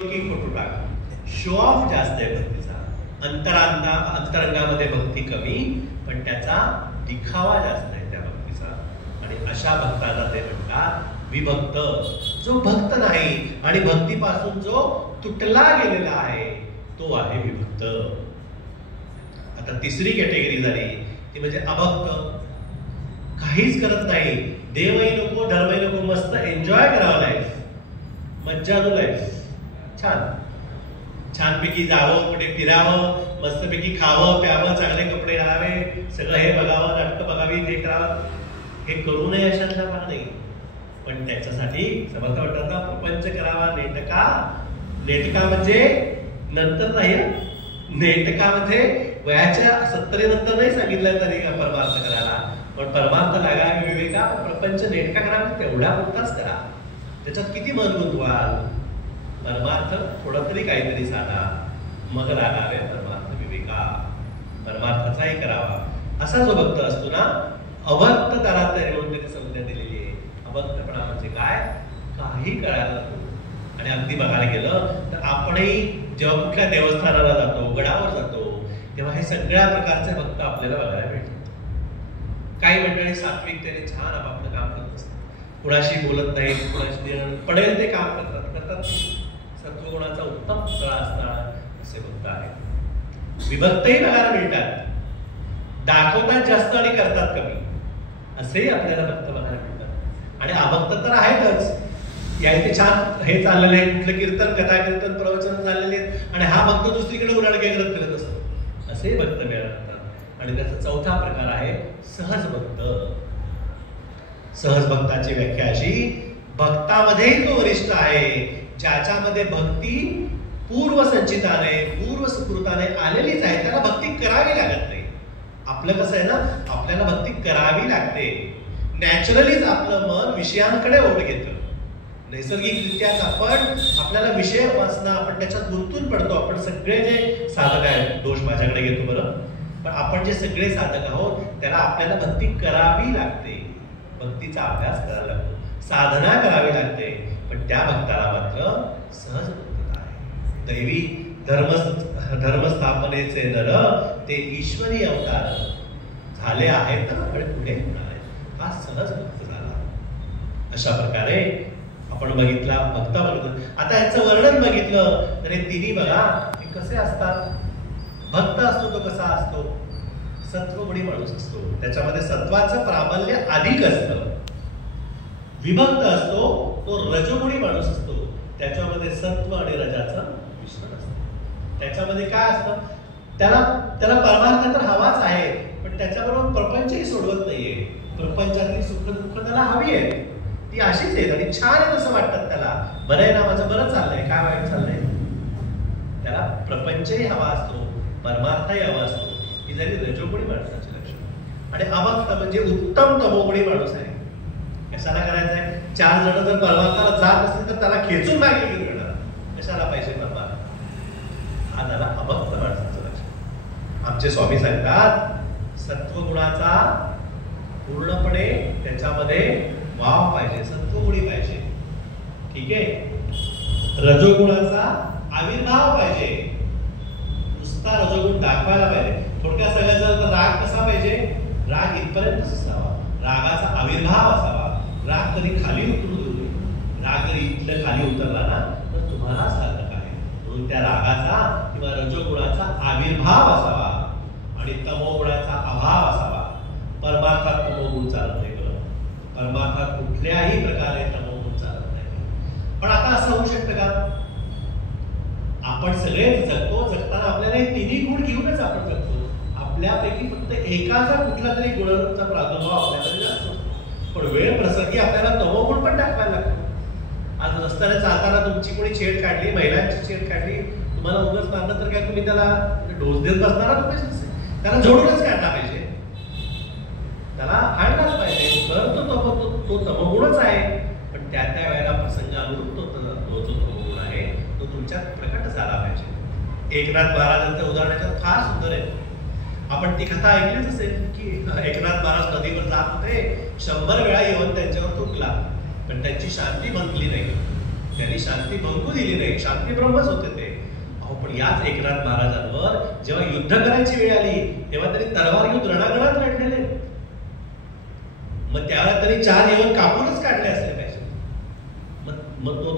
Photo टाका. Show off जास्त आहे भक्तीचा. अंतरंगामध्ये भक्ती कमी, पण त्याचा दिखावा जास्त आहे त्या भक्तीचा. आणि अशा भक्ताला ते म्हणतात विभक्त. जो भक्त नाही आणि भक्तीपासून जो तुटला गेलेला आहे तो आहे विभक्त. आता तिसरी कॅटेगरी झाली ती म्हणजे अभक्त. काहीच करत नाही, देवही नको धर्मही नको, मस्त एन्जॉय करावं लाईफ, मज्जा दो लाईफ. छानपैकी जावं, कुठे फिरावं, मस्तपैकी खावं प्यावं, चांगले कपडे घालावे, सगळं हे बघावं, नाटकं बघावी, ते करावं. हे करू नये अशातला भाग नाही. पण त्याच्यासाठी समर्थ म्हणतात प्रपंच करावा. नेटका म्हणजे नंतर नाही, नेटकामध्ये वयाच्या 70 नंतर नाही सांगितलं तरी परमार्थ करायला. पण परमार्थ लागाय विवेका, प्रपंच नेटका करावा तेवढा पुरताच करा. त्याच्यात किती मन गुंतवाल. परमार्थ थोडा तरी काहीतरी साधा, मग लागावे परमार्थ विवेका. परमार्थाचाही करावा. असा जो भक्त असतो ना, अभक्त त्याला म्हणून त्याने संज्ञा दिलेली आहे. अभक्तपणा म्हणजे काय, काही कळायला नको. आणि अगदी बघायला गेलं तर आपणही जेव्हा कुठल्या देवस्थानाला जातो, गडावर जातो, तेव्हा हे सगळ्या प्रकारचे भक्त आपल्याला बघायला मिळतात. काही मंडळी सात्विकतेने छान आपापलं काम करत असतात, कुणाशी बोलत नाही, कुणाशी पडेल ते काम करतात. सत्वगुणाचा उत्तम पुतळा असणार असे भक्त आहेत. विभक्तही बघायला मिळतात, दाखवतात जास्त आणि करतात कमी, असेही आपल्याला भक्त बघायला मिळतात. आणि अभक्त तर आहेतच. या इथे छान हे चाललेले आहे, कुठलं कीर्तन, कथा कीर्तन, प्रवचन चाललेले आहेत, आणि हा भक्त दुसरीकडे उलाढगे करत फिरत असतो. असेही भक्त मिळतात. आणि त्याचा चौथा प्रकार आहे सहज भक्त. सहज भक्ताची व्याख्या अशी, भक्तामध्येही तो वरिष्ठ आहे, ज्याच्यामध्ये भक्ती पूर्वसंचिताने, पूर्व सुकृताने आलेलीच आहे. त्याला भक्ती करावी लागत नाही. आपलं कसं आहे ना, आपल्याला भक्ती करावी लागते. नॅचरलीच आपलं मन विषयांकडे ओढ घेतं. नैसर्गिकरित्याच आपल्याला विषय वाचना, आपण त्याच्यात गुंतून पडतो. आपण सगळे जे साधक आहेत, दोष माझ्याकडे घेतो बरं, पण आपण जे सगळे साधक आहोत त्याला आपल्याला भक्ती करावी लागते. भक्तीचा अभ्यास करायला लागतो, साधना करावी लागते. पण त्या भक्ताला मात्र सहज भक्तता आहे. दैवी धर्मस्थापनेचे नर ते ईश्वरी अवतार झाले आहेत आणि पुढे होणार आहेत. हा सहज भक्त झाला. अशा प्रकारे आपण बघितला भक्ता बरोबर. आता याचं वर्णन बघितलं तर हे तिन्ही बघा हे कसे असतात. भक्त असतो तो कसा असतो, सत्वगुणी माणूस असतो, त्याच्यामध्ये सत्वाचं प्राबल्य अधिक असतं. विभक्त असतो तो रजोगुणी माणूस असतो, त्याच्यामध्ये सत्व आणि रजाचं मिश्रण असतं. त्याच्यामध्ये काय असतं, त्याला परमार्थ तर हवाच आहे, पण त्याच्याबरोबर प्रपंचही सोडवत नाहीये. प्रपंचातली सुख दुःख त्याला हवी आहे, ती अशीच आहेत आणि छान आहे असं वाटतात त्याला. बरं आहे ना, माझं बरं चाललंय, काय वाईट चाललंय. त्याला प्रपंचही हवा असतो, परमार्थही हवा असतो. ही झाली रजोगुणी माणसाची लक्षण. आणि अभक्त म्हणजे उत्तम तमोगुणी माणूस आहे. कशाला करायचं आहे, 4 जण जर परमार्थाला जात असतील तर त्याला खेचून मागे घेऊन येणार. कशाला पाहिजे परमार्थ. हा झाला अभक्त माणसाचं लक्षण. आमचे स्वामी सांगतात सत्वगुणाचा पूर्णपणे त्याच्यामध्ये वाव पाहिजे, सत्वगुणी पाहिजे, ठीक आहे. रजोगुणाचा आविर्भाव पाहिजे, नुसता रजोगुण दाखवायला पाहिजे. थोडक्यात सांगायचं तर राग कसा पाहिजे, राग इथपर्यंत असावा, रागाचा आविर्भाव असावा. राग कधी खाली उतरू देऊ नये. राग जरी इथलं खाली उतरला ना तर तुम्हाला साधक आहे. म्हणून त्या रागाचा किंवा रजोगुणाचा आविर्भाव असावा आणि तमोगुणाचा अभाव असावा. परमार्थात तमोगुण चालत नाही. परमार्थात कुठल्याही प्रकारे तमोगुण चालत नाही. पण आता असं होऊ शकतं का, आपण सगळेच जगतो, जगताना आपल्याला हे तिन्ही गुण घेऊनच आपण जगतो. आपल्यापैकी फक्त एकाचा कुठला तरी गुणांचा प्रादुर्भाव आपल्याला जास्त असतो. पण वेळ प्रसंगी आपल्याला तमोगुण पण दाखवायला लागतो. आज रस्त्याने चालताना तुमची कोणी छेड काढली, महिलांची छेड काढली, तुम्हाला उगाच मारलं तर काय तुम्ही त्याला डोस देत बसणार तुम्ही. त्याला जोडूनच काढला पाहिजे, त्याला हाणलाच पाहिजे. तो तमोगुणच आहे. पण त्या वेळेला प्रसंग अनुरूप तो जो तमोगुण आहे तो तुमच्यात प्रकट झाला पाहिजे. एकनाथ महाराजांचं उदाहरण फार सुंदर आहे. आपण ती कथा ऐकलीच असेल की एकनाथ महाराज नदीवर जात होते, 100 वेळा येऊन त्यांच्यावर तुटला, पण त्यांची शांती बंदली नाही. त्यांनी शांती भंगू दिली नाही, शांती ब्रह्मच होते ते. अहो पण याच एकनाथ महाराजांवर जेव्हा युद्ध करायची वेळ आली तेव्हा त्यांनी तलवार घेऊन रणांगणात लढलेले. मग त्यावेळेला त्यांनी 4 येऊन कापूनच काढले असले पाहिजे. मग तो